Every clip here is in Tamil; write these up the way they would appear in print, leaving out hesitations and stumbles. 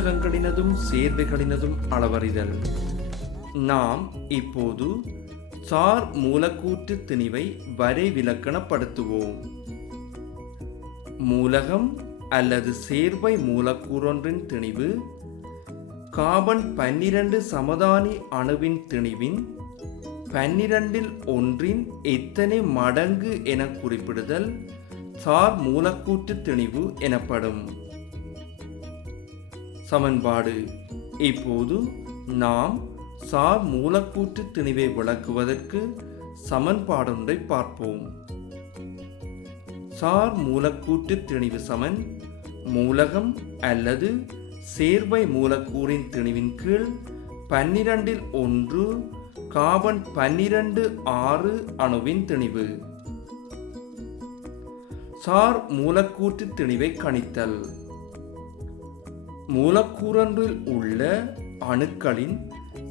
மூலகங்களினதும் சேர்வைகளினதும் அளவறிதல். நாம் இப்போது சார் மூலக்கூற்று திணிவை வரைவிலக்கணப்படுத்துவோம். மூலகம் அல்லது சேர்வை மூலக்கூறொன்றின் திணிவு கார்பன் 12 சமதானி அணுவின் திணிவின் 12 எத்தனை மடங்கு என குறிப்பிடுதல் சார் மூலக்கூற்று திணிவு எனப்படும். சமன்பாடு. இப்போது நாம் சார் மூலக்கூற்று திணிவை விளக்குவதற்கு சமன்பாடொன்றை பார்ப்போம். சார் மூலக்கூற்று திணிவு சமன் மூலகம் அல்லது சேர்வை மூலக்கூறின் திணிவின் கீழ் 12 கார்பன் 12 அணுவின் திணிவு. சார் மூலக்கூற்று திணிவை கணித்தல். மூலக்கூறொன்றில் உள்ள அணுக்களின்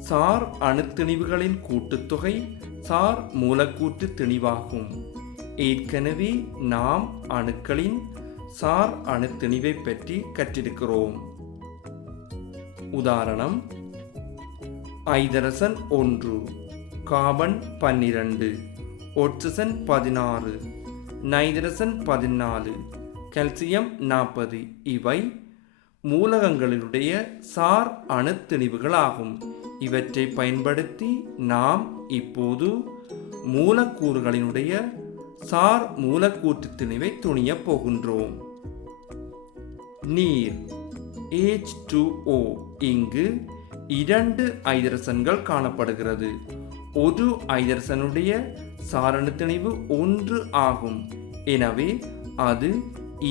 சார் அணுத்திணிவுகளின் கூட்டுத்தொகை சார் மூலக்கூற்று திணிவாகும். ஏற்கனவே நாம் அணுக்களின் சார் அணுத்திணிவை பற்றி கற்றிருக்கிறோம். உதாரணம்: ஐதரசன் 1 கார்பன் 12 ஆக்சிஜன் 16 நைட்ரசன் 14 கால்சியம் 40 இவை மூலகங்களுடைய சார் அணுத்திணிவுகளாகும். இவற்றை பயன்படுத்தி நாம் இப்போது மூலக்கூறுகளினுடைய சார் மூலக்கூற்று திணிவை துணிய போகின்றோம். நீர் H2O. இங்கு 2 ஐதரசன்கள் காணப்படுகிறது. ஒரு ஐதரசனுடைய சாரண திணிவு 1 ஆகும். எனவே அது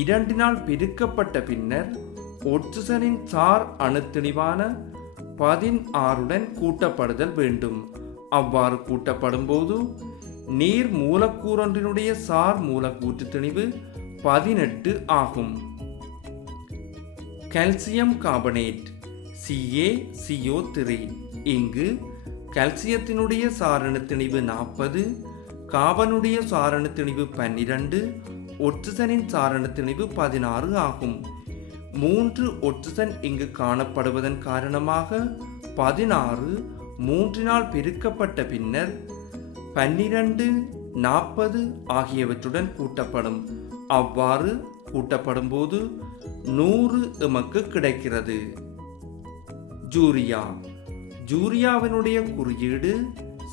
2 பெருக்கப்பட்ட பின்னர் ஆக்சிஜனின் சார் அணுத்திணிவான 16 கூட்டப்படுதல் வேண்டும். அவ்வாறு கூட்டப்படும் போது நீர் மூலக்கூறொன்றினுடைய சார் மூலக்கூற்று திணிவு 18 ஆகும். Calcium carbonate CaCO3. இங்கு கால்சியத்தினுடைய சாரண திணிவு 40, கார்பனுடைய சாரண திணிவு 12, ஆக்சிஜனின் சாரண திணிவு 16 ஆகும். 3 ஆக்சிஜன் இங்கு காணப்படுவதன் காரணமாக 16 3 பெருக்கப்பட்ட பின்னர் 12, 40 ஆகியவற்றுடன் கூட்டப்படும். அவ்வாறு கூட்டப்படும் போது 100 எமக்கு கிடைக்கிறது. ஜூரியா. ஜூரியாவினுடைய குறியீடு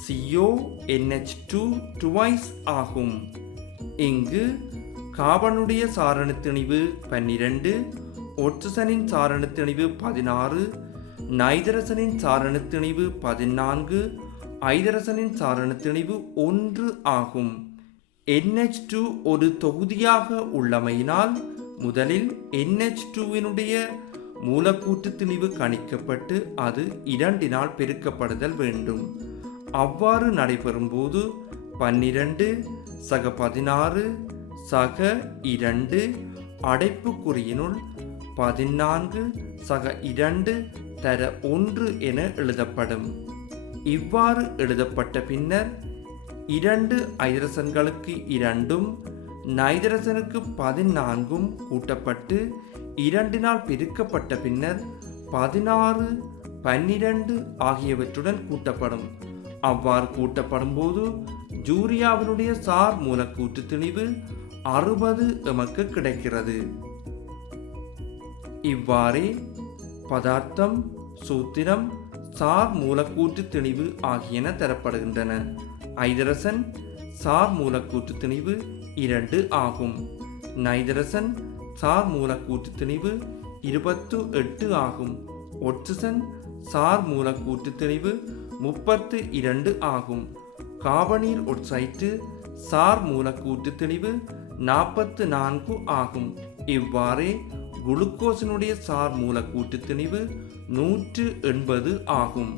CONH2 twice ஆகும். இங்கு கார்பனுடைய சாரண திணிவு 12, ஆக்சிஜனின் சாரண திணிவு 16, நைட்ரசனின் சாரண திணிவு 14, ஐதரசனின் சாரண திணிவு 1 ஆகும். NH2 ஒரு தொகுதியாக உள்ளமையினால் முதலில் NH2வினுடைய மூலக்கூற்று திணிவு கணிக்கப்பட்டு அது 2 பெருக்கப்படுதல் வேண்டும். அவ்வாறு நடைபெறும் போது 12 சக 16 சக 2 அடைப்புக்குறியினுள் 14 சக 2 தர 1 என எழுதப்படும். இவ்வாறு எழுதப்பட்ட பின்னர் 2 ஐதரசன்களுக்கு 2 நைட்ரசனுக்கு 14 கூட்டப்பட்டு 2 பெருக்கப்பட்ட பின்னர் 16, 12 ஆகியவற்றுடன் கூட்டப்படும். அவ்வாறு கூட்டப்படும் போது ஜூரியாவினுடைய சார் மூலக்கூற்று திணிவு 60 எமக்கு கிடைக்கிறது. இவ்வாறே பதார்த்தம், சூத்திரம், சார் மூலக்கூற்று திணிவு ஆகியன தரப்படுகின்றன. ஐதரசன் சார் மூலக்கூற்று திணிவு 2 ஆகும். நைட்ரசன் சார் மூலக்கூற்று திணிவு 28 ஆகும். ஆக்சிஜன் சார் மூலக்கூற்று திணிவு 32 ஆகும். கார்பனீர் ஆக்சைடு சார் மூலக்கூற்று திணிவு 44 ஆகும். இவ்வாறே குளுக்கோசினுடைய சார் மூலக்கூற்று திணிவு 180 ஆகும்.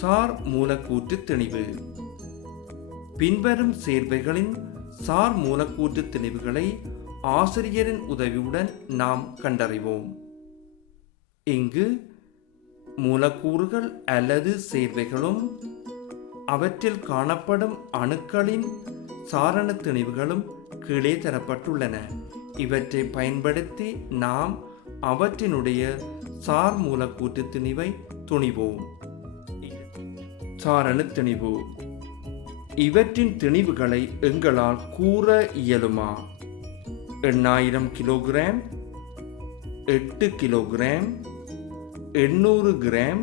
சார் மூலக்கூற்று திணிவு. பின்வரும் சேர்வைகளின் சார் மூலக்கூற்று திணிவுகளை ஆசிரியரின் உதவியுடன் நாம் கண்டறிவோம். இங்கு மூலக்கூறுகள் அல்லது சேர்வைகளும் அவற்றில் காணப்படும் அணுக்களின் சாரண திணிவுகளும் கீழே தரப்பட்டுள்ளன. இவற்றை பயன்படுத்தி நாம் அவற்றினுடைய சார் மூலக்கூற்று திணிவை துணிவோம். சாரண திணிவு. இவற்றின் திணிவுகளை எங்களால் கூற இயலுமா? 8000 கிலோகிராம், 8 கிலோகிராம், 800 கிராம்,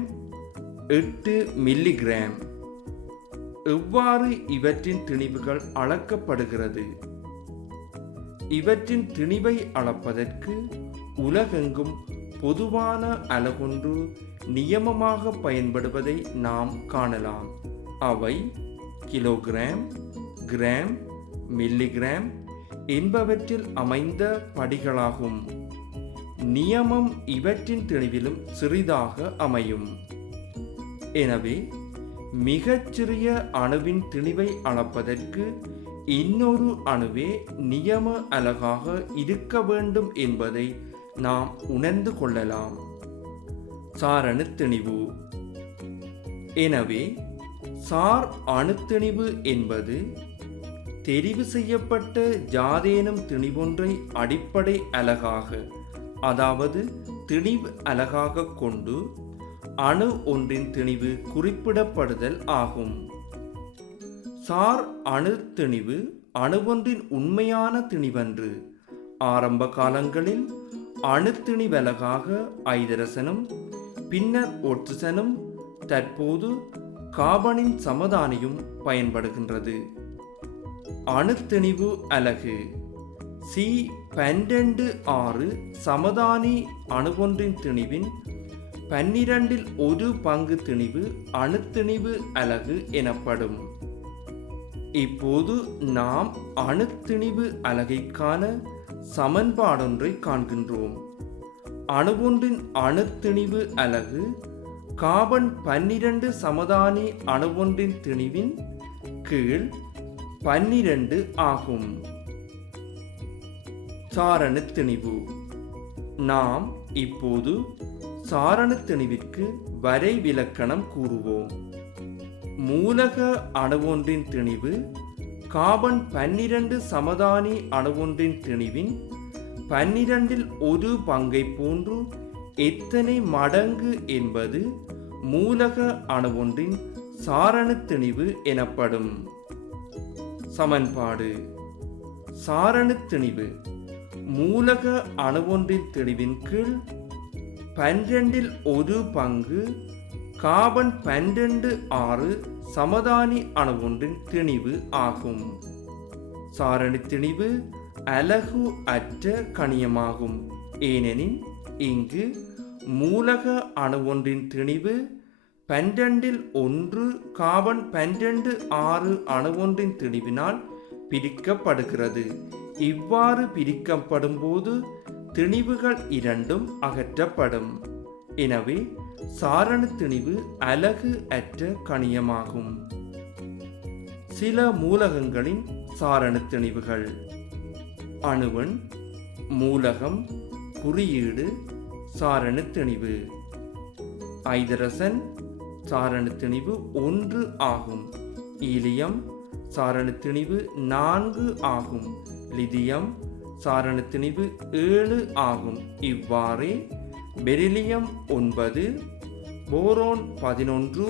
8 மில்லிகிராம். எவ்வாறு இவற்றின் திணிவுகள் அளக்கப்படுகிறது? இவற்றின் திணிவை அளப்பதற்கு உலகெங்கும் பொதுவான அலகொன்று நியமமாக பயன்படுவதை நாம் காணலாம். அவை கிலோகிராம், கிராம், மில்லிகிராம் என்பவற்றில் அமைந்த படிகளாகும். நியமம் இவற்றின் திணிவிலும் சிறிதாக அமையும். எனவே மிகச்சிறிய அணுவின் திணிவை அளப்பதற்கு இன்னொரு அணுவே நியம அலகாக இருக்க வேண்டும் என்பதை நாம் உணர்ந்து கொள்ளலாம். சாரண திணிவு. எனவே சார் அணுத்திணிவு என்பது தெரிவு செய்யப்பட்ட யாதேனும் திணிவொன்றை அடிப்படை அலகாக, அதாவது திணிவு அலகாக கொண்டு அணு ஒன்றின் திணிவு குறிப்பிடப்படுதல் ஆகும். சார் அணு திணிவு அணுவொன்றின் உண்மையான திணிவன்று. ஆரம்ப காலங்களில் அணுத்திணிவலகாக ஐதரசனும் பின்னர் ஒட்சிசனும் தற்போது கார்பனின் சமதானியும் பயன்படுகின்றது. அணுத்திணிவு அலகு C12 சமதானி அணுவொன்றின் திணிவின் 1/12 திணிவு அணுத்திணிவு அலகு எனப்படும். இப்போது நாம் அணுத்திணிவு அலகைக்கான சமன்பாடொன்றை காண்கின்றோம். அணுவொன்றின் அணுத்திணிவு அலகு கார்பன் 12 சமதானி அணுவொன்றின் திணிவின் கீழ் 12 ஆகும். சாரண திணிவு. நாம் இப்போது சாரண திணிவிற்கு வரைவிலக்கணம் கூறுவோம். மூலக அணுவொன்றின் திணிவு கார்பன் 12 சமதானி அணுவொன்றின் திணிவின் 1/12 போன்று எத்தனை மடங்கு என்பது மூலக அணுவொன்றின் சாரண திணிவு எனப்படும். சமன்பாடு. சாரண திணிவு மூலக அணுவொன்றின் திணிவின் கீழ் 1/12 கார்பன் 12 சமதானி அணுவொன்றின் திணிவு ஆகும். சாரண திணிவு அலகு அற்ற கணியமாகும். ஏனெனில் இங்கு மூலக அணுவொன்றின் திணிவு 12 கார்பன் 12 அணுவொன்றின் திணிவினால் பிரிக்கப்படுகிறது. இவ்வாறு பிரிக்கப்படும் போது திணிவுகள் இரண்டும் அகற்றப்படும். எனவே சாரண திணிவு அலகு அற்ற கணியமாகும். சில மூலகங்களின் சாரண திணிவுகள். அணுவன், மூலகம், குறியீடு, சாரண திணிவு. ஐதரசன் சாரண திணிவு 1 ஆகும். ஈலியம் சாரண திணிவு 4 ஆகும். லிதியம் சாரண திணிவு 7 ஆகும். இவ்வாறே beryllium 9, boron 11,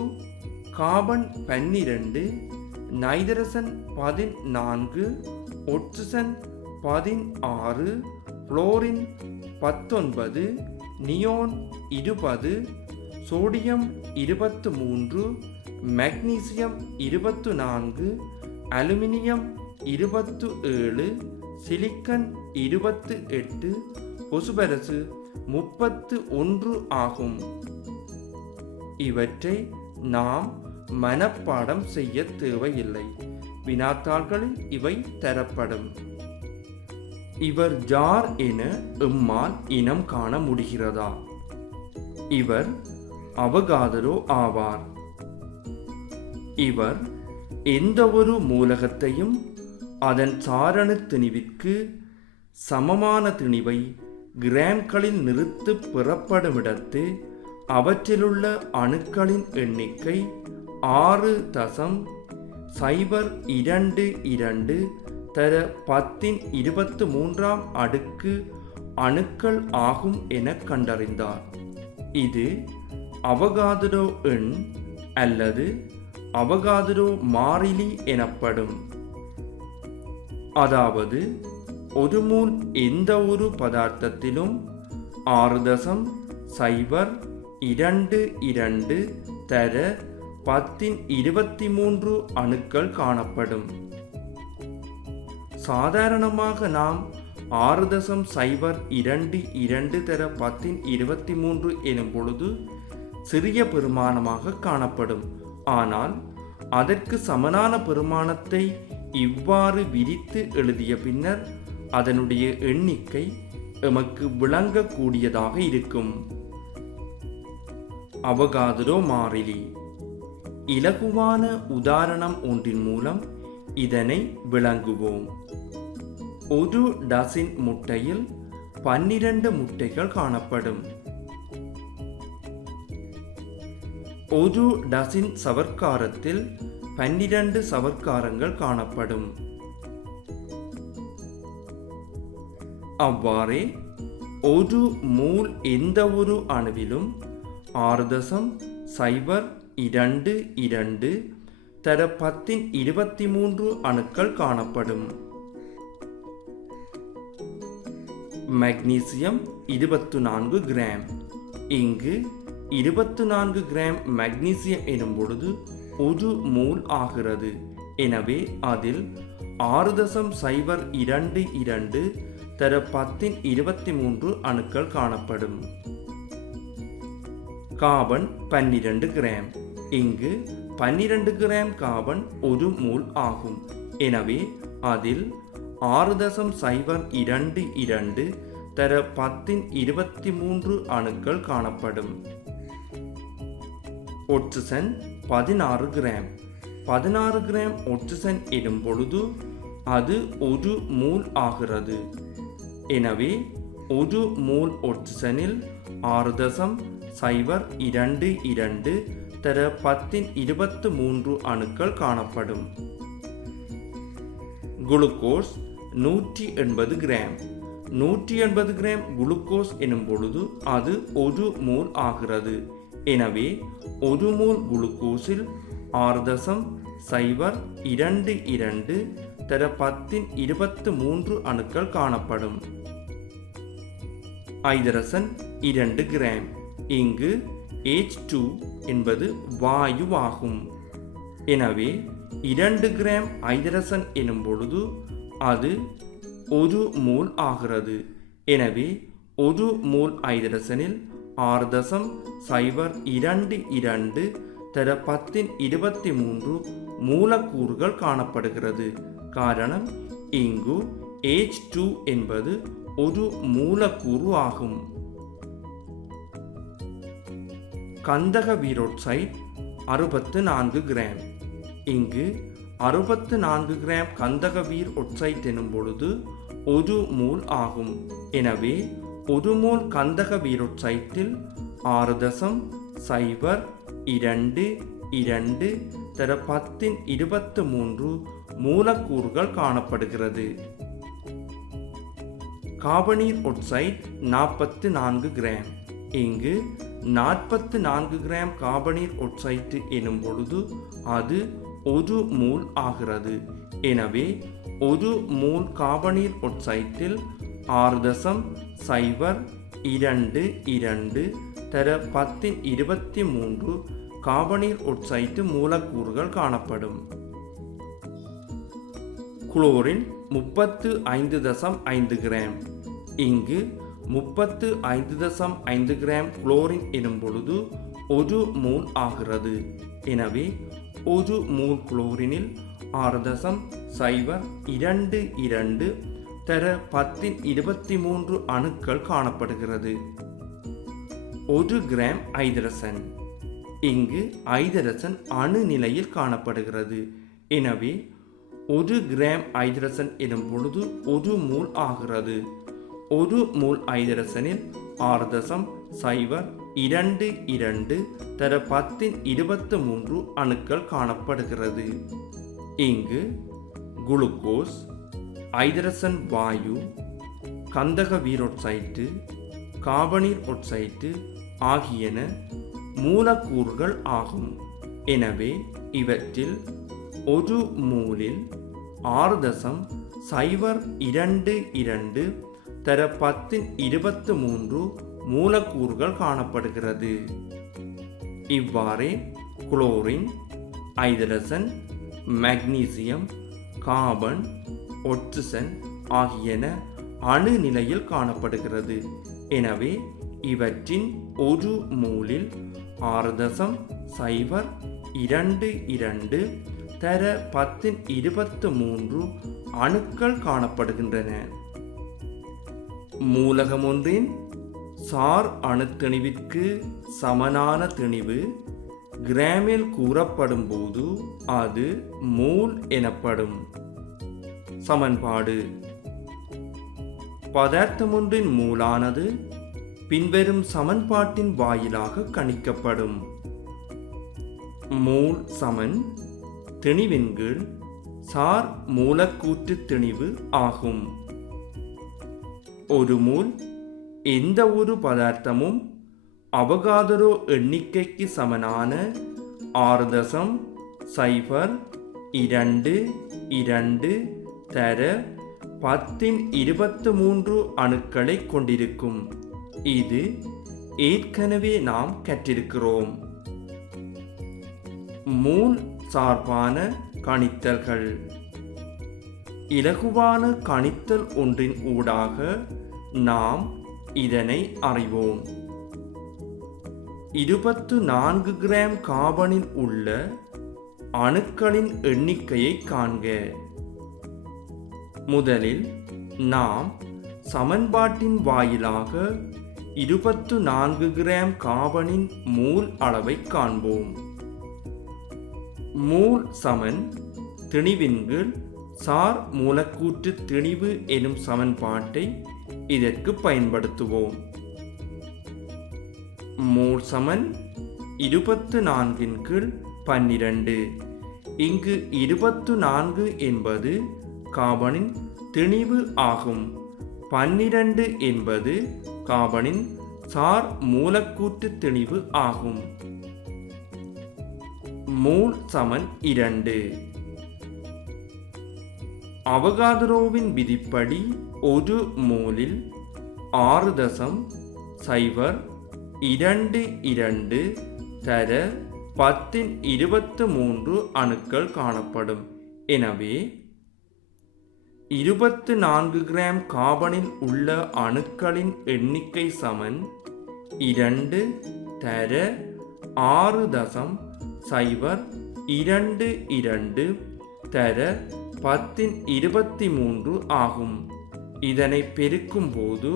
carbon 12, நைதரசன் 14, ஒட்சிசன் 16, fluorine 19, neon 20, sodium 23, magnesium 24, aluminium 27, silicon 28, phosphorus 31 ஆகும். இவற்றை நாம் மனப்பாடம் செய்ய தேவையில்லை. வினாத்தாள்களில் இவை தரப்படும். இவர் யார் என எம்மால் இனம் காண முடிகிறதா? இவர் அவகாதரோ ஆவார். இவர் எந்தவொரு மூலகத்தையும் அதன் சாரண திணிவிற்கு சமமான திணிவை கிராம்களில் நிறுத்து பெறப்படுமிடத்து அவற்றிலுள்ள அணுக்களின் எண்ணிக்கை 6.022 தர 10⁻23 அடுக்கு அணுக்கள் ஆகும் என கண்டறிந்தார். இது அவகாதிரோ எண் அல்லது அவகாதிரோ மாறிலி எனப்படும். அதாவது ஒரு மூல் எந்த ஒரு பதார்த்தத்திலும் 6.022 தர 1023 அணுக்கள் காணப்படும். சாதாரணமாக நாம் 6.022 தர 1023 எனும் பொழுது சிறிய பெருமானமாக காணப்படும். ஆனால் அதற்கு சமனான பெருமானத்தை இவ்வாறு விரித்து எழுதிய பின்னர் அதனுடைய எண்ணிக்கை எமக்கு விளங்கக்கூடியதாக இருக்கும். அவகாதிரோ மாறிலி. இலகுவான உதாரணம் ஒன்றின் மூலம் இதனை விளங்குவோம். ஒரு டசின் முட்டையில் 12 முட்டைகள் காணப்படும். ஒரு டசின் சவர்க்காரத்தில் 12 சவர்க்காரங்கள் காணப்படும். அவ்வாறே ஒரு மூல் எந்த ஒரு அணுவிலும் 6.022 தர 1023 அணுக்கள் காணப்படும். Magnesium 24 gram. இங்கு 24 கிராம் மக்னீசியம் எனும் பொழுது ஒரு மூல் ஆகிறது. எனவே அதில் 6.022 தர 1023 அணுக்கள் காணப்படும். Carbon 12 gram. இங்கு 12 கிராம் கார்பன் ஒரு மூல் ஆகும். எனவே அதில் 6.022 தர 1023 அணுக்கள் காணப்படும். ஒட்சிசன் 16 கிராம். 16 கிராம் ஒட்சிசன் எனும் பொழுது அது ஒரு மூல் ஆகிறது. எனவே ஒரு மூல் ஒட்சிசனில் 6.022 தர 1023 அணுக்கள் காணப்படும். Glucose 180 gram. 180 கிராம் குளுக்கோஸ் எனும் பொழுது அது ஒரு மூல் ஆகிறது. எனவே ஒரு மூல் குளுக்கோஸில் 6.022 தர 1023 அணுக்கள் காணப்படும். ஐதரசன் 2 கிராம். இங்கு H2 என்பது வாயுவாகும். எனவே 2 கிராம் ஐதரசன் எனும் பொழுது அது ஒரு மூல் ஆகிறது. எனவே ஒரு மூல் ஐதரசனில் 6.022 தர 1023 மூலக்கூறுகள் காணப்படுகிறது. காரணம் இங்கு H2 என்பது ஒரு மூலக்கூறு ஆகும். கந்தக வீரோட்சைட் 64 கிராம். இங்கு 64 கிராம் கந்தக வீர் ஒட்சைட் எனும் பொழுது ஒரு மூல் ஆகும். எனவே ஒரு மூல் கந்தக வீரோட்சைட்டில் 6.022 தர 1023 மூலக்கூறுகள் காணப்படுகிறது. கார்பனீர் ஒட்சைட் 44 கிராம். இங்கு 44 கிராம் கார்பனீர் ஒட்சைட் எனும் பொழுது அது ஒரு மூல் ஆகிறது. எனவே ஒரு மூல் கார்பனீர் ஒட்சைட்டில் 6.022 தர 1023 கார்பனீர் ஒட்சைட்டு மூலக்கூறுகள் காணப்படும். Chlorine 35.5 gram. இங்கு 35.5 கிராம் குளோரின் எனும் பொழுது ஒரு மூல் ஆகிறது. எனவே ஒரு மூல் குளோரினில் 6.022 தர 1023 அணுக்கள் காணப்படுகிறது. 1 கிராம் ஐதரசன். இங்கு ஐதரசன் அணு நிலையில் காணப்படுகிறது. எனவே 1 கிராம் ஐதரசன் எனும் பொழுது ஒரு மூல் ஆகிறது. ஒரு மூல் ஐதரசனில் 6.022 தர 1023 அணுக்கள் காணப்படுகிறது. இங்கு குளுக்கோஸ், ஐதரசன் வாயு, கந்தக வீரொட்சைட்டு, காபனீர் ஒட்சைட்டு ஆகியன மூலக்கூறுகள் ஆகும். எனவே இவற்றில் ஒரு மூலில் 6.022 தர 1023 மூலக்கூறுகள் காணப்படுகிறது. இவ்வாறே குளோரின், ஐதரசன், மக்னீசியம், கார்பன், ஒட்சிசன் ஆகியன அணு நிலையில் காணப்படுகிறது. எனவே இவற்றின் ஒரு மூலில் 6.022 தர 1023 அணுக்கள் காணப்படுகின்றன. மூலகம் ஒன்றின் சார் அணுத்திணிவிற்கு சமனான திணிவு கிராமில் கூறப்படும் போது அது மோல் எனப்படும். சமன்பாடு: பதார்த்தமொன்றின் மூலானது பின்வரும் சமன்பாட்டின் வாயிலாக கணிக்கப்படும். மோல் சமன் திணிவின் கீழ் சார் மூலக்கூற்று திணிவு ஆகும். ஒரு மோல் எந்த ஒரு பதார்த்தமும் அவகாதரோ எண்ணிக்கைக்கு சமனான 6.022 தர 1023 அணுக்களை கொண்டிருக்கும். இது ஏற்கனவே நாம் கற்றிருக்கிறோம். மூல் சார்பான கணித்தல்கள். இலகுவான கணித்தல் ஒன்றின் ஊடாக நாம் இதனை அறிவோம். 24 கிராம் கார்பனில் உள்ள அணுக்களின் எண்ணிக்கையை காண்க. முதலில் நாம் சமன்பாட்டின் வாயிலாக 24 கிராம் கார்பனின் மோல் அளவை காண்போம். மோல் சமன் திணிவின் கீழ் சார் மூலக்கூற்று திணிவு எனும் சமன்பாட்டை இதற்கு பயன்படுத்துவோம். மோல் சமன் 24 கீழ் 12. இங்கு 24 என்பது கார்பனின் திணிவு ஆகும். 12 என்பது கார்பனின் சார் மூலக்கூற்று திணிவு ஆகும். மோல் சமன் 2. அவகாதரோவின் விதிப்படி ஒரு மோலில் 6.022 தர 1023 அணுக்கள் காணப்படும். எனவே 24 கிராம் கார்பனில் உள்ள அணுக்களின் எண்ணிக்கை சமன் 2 தர 6.022 தர 1023 ஆகும். இதனை பெருக்கும் போது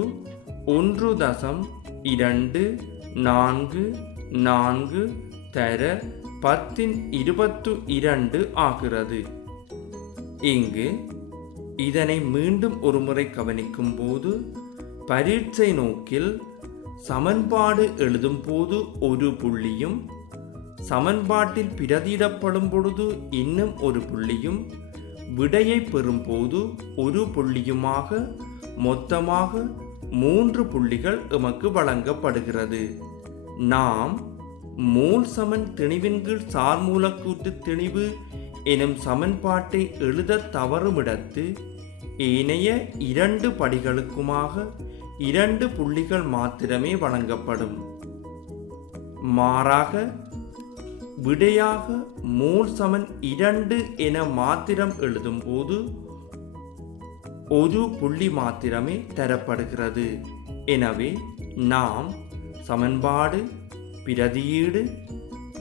1.244 தர 1022 ஆகிறது. இங்கு இதனை மீண்டும் ஒருமுறை கவனிக்கும் போது பரீட்சை நோக்கில் சமன்பாடு எழுதும் போது ஒரு புள்ளியும், சமன்பாட்டில் பிரதியிடப்படும் பொழுது இன்னும் ஒரு புள்ளியும், விடையை பெறும்போது ஒரு புள்ளியுமாக மொத்தமாக 3 புள்ளிகள் எமக்கு வழங்கப்படுகிறது. நாம் மோல் சமன் திணிவின் கீழ் சார் மூலக்கூற்று திணிவு எனும் சமன்பாட்டை எழுத தவறுமிடத்து ஏனைய 2 படிகளுக்குமாக 2 புள்ளிகள் மாத்திரமே வழங்கப்படும். மாறாக விடையாக மோல் சமன் 2 என மாத்திரம் எழுதும் போது ஒரு புள்ளி மாத்திரமே தரப்படுகிறது. எனவே நாம் சமன்பாடு, பிரதியீடு,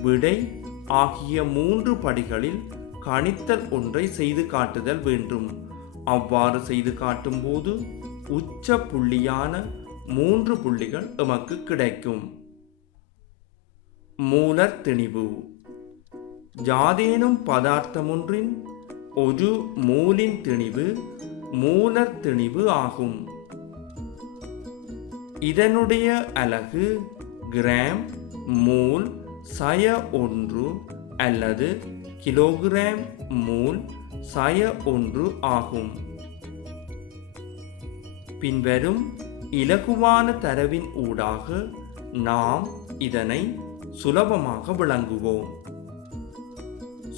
விடை ஆகிய 3 படிகளில் கணித்தல் ஒன்றை செய்து காட்டுதல் வேண்டும். அவ்வாறு செய்து காட்டும் போது உச்ச புள்ளியான 3 புள்ளிகள் எமக்கு கிடைக்கும். மூலர் திணிவு. யாதேனும் பதார்த்தமொன்றின் ஒரு மோலின் திணிவு மூலர் திணிவு ஆகும். இதனுடைய அலகு கிராம், மோல், சய 1 அல்லது கிலோகிராம், மோல், சய 1 ஆகும். பின்வரும் இலகுவான தரவின் ஊடாக நாம் இதனை சுலபமாக விளங்குவோம்.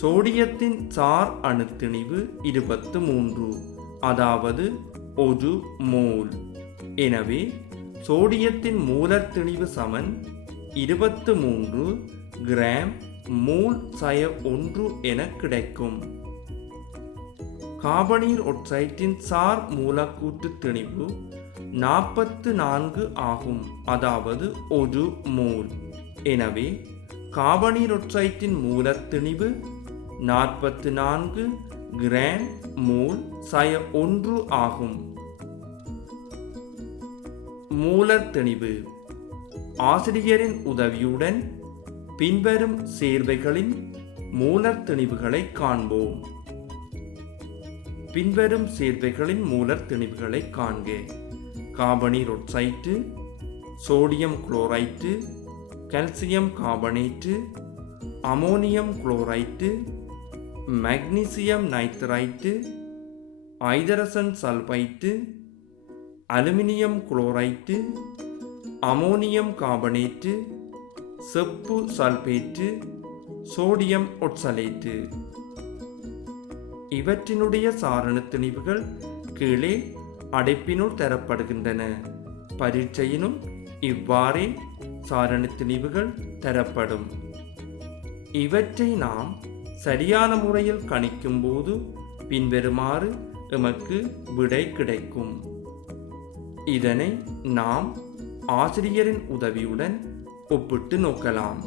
சோடியத்தின் சார் அணுத்திணிவு 23, அதாவது 1 மோல். எனவே சோடியத்தின் மூலர் திணிவு சமன் 23 கிராம் மூல் சய 1 என கிடைக்கும். கார்பனீர் ஒட்சைட்டின் சார் மூலக்கூற்று திணிவு 44 ஆகும், அதாவது 1 மோல். எனவே கார்பனீர் ஒட்சைட்டின் மூலர் திணிவு 44 கிராம் மோல் சய 1 ஆகும். மூலர் திணிவு. ஆசிரியரின் உதவியுடன் பின்வரும் சேர்வைகளின் மூலர் திணிவுகளை காண்போம். பின்வரும் சேர்வைகளின் மூலர் திணிவுகளை காண்க. கார்பனீர் oxide, sodium chloride, calcium carbonate, ammonium chloride, magnesium nitride, ஐதரசன் sulphide, aluminium chloride, ammonium carbonate, செப்பு சல்பேட்டு, சோடியம் ஒட்சலேட்டு. இவற்றினுடைய சாரண திணிவுகள் கீழே அடைப்பினுள் தரப்படுகின்றன. பரீட்சையினும் இவ்வாறே சாரண திணிவுகள் தரப்படும். இவற்றை நாம் சரியான முறையில் கணிக்கும் போது பின்வருமாறு எமக்கு விடை கிடைக்கும். இதனை நாம் ஆசிரியரின் உதவியுடன் ஒப்பிட்டு நோக்கலாம்.